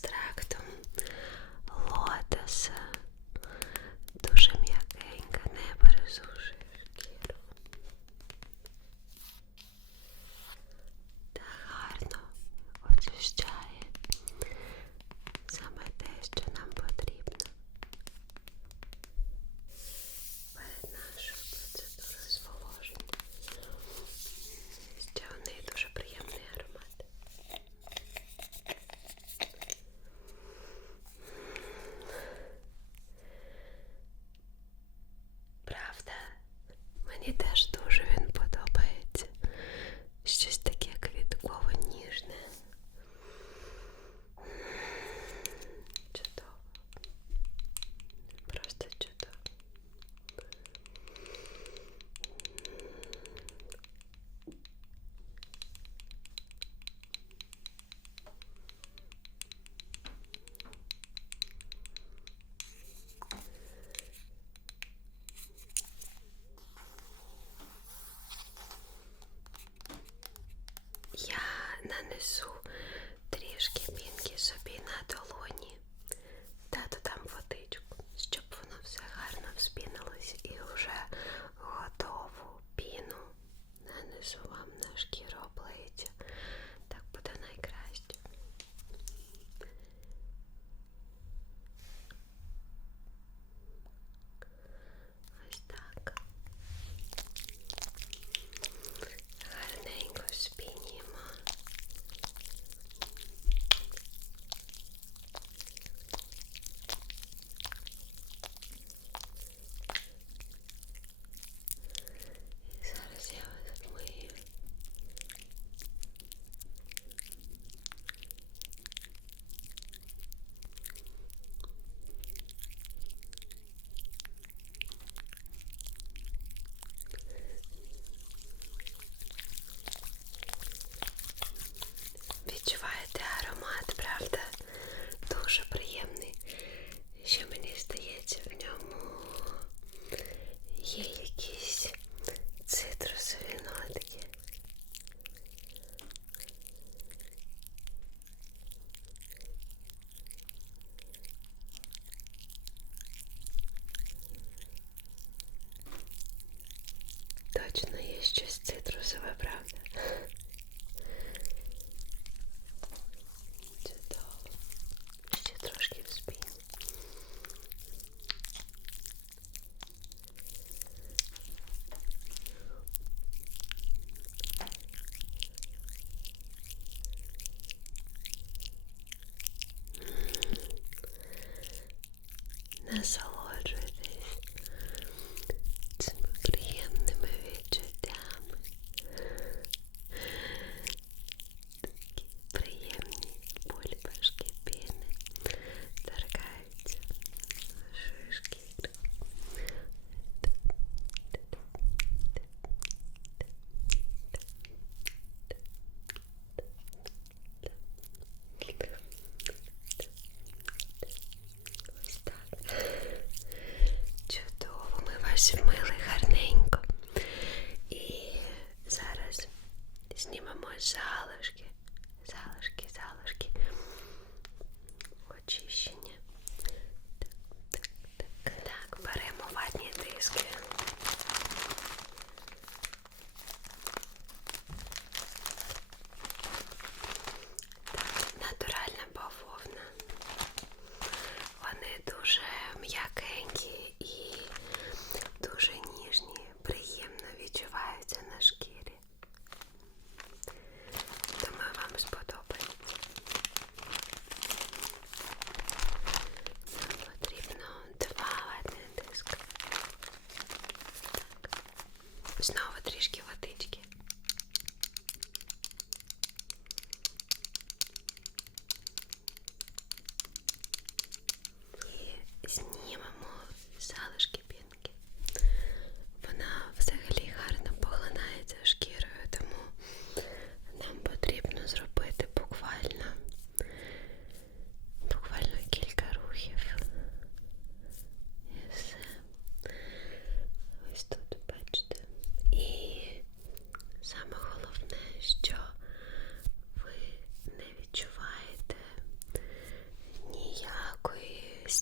Вона мені теж дуже начинай.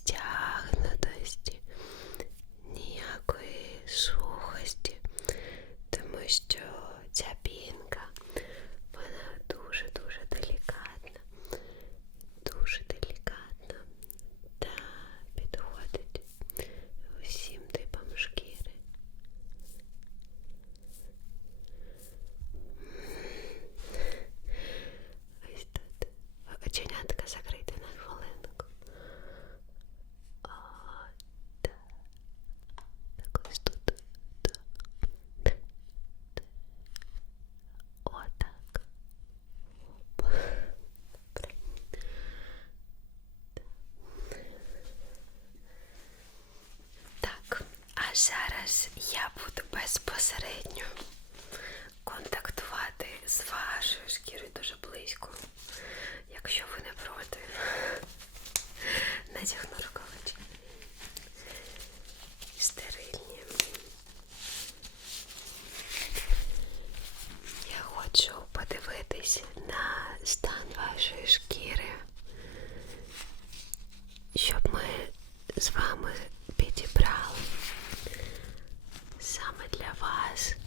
Cześć! я буду безпосередньо контактувати з вашою шкірою дуже близько, якщо ви не проти. Натягну рукавички. Стерильні. Я хочу подивитись на стан вашої шкіри, щоб ми з вами us.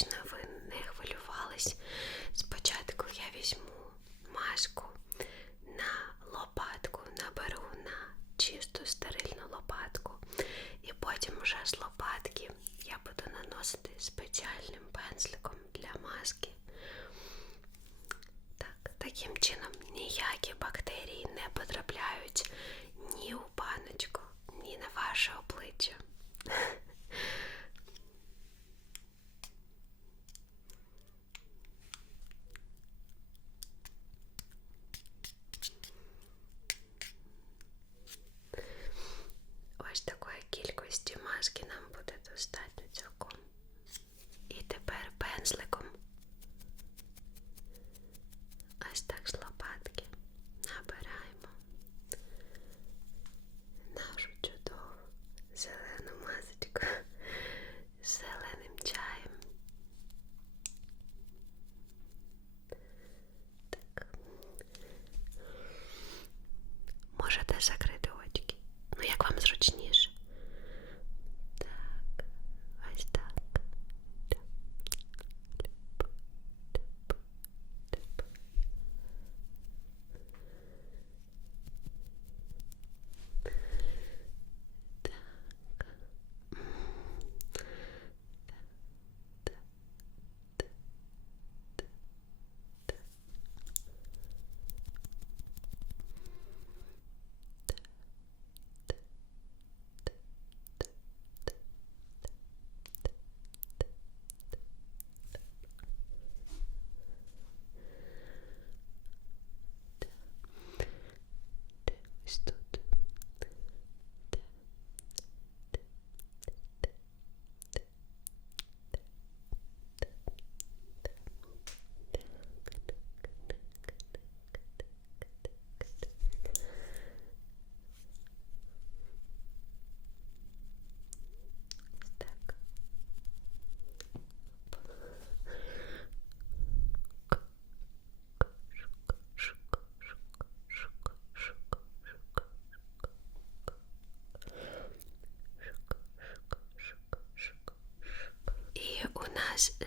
точно ви не хвилювались. Спочатку я візьму маску на лопатку, наберу на чисту стерильну лопатку, і потім вже з лопатки я буду наносити спеціальним пензликом для маски. Так, Таким чином ніякі бактерії не потрапляють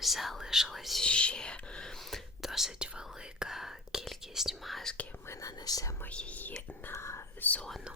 залишилась ще досить велика кількість маски. Ми нанесемо її на зону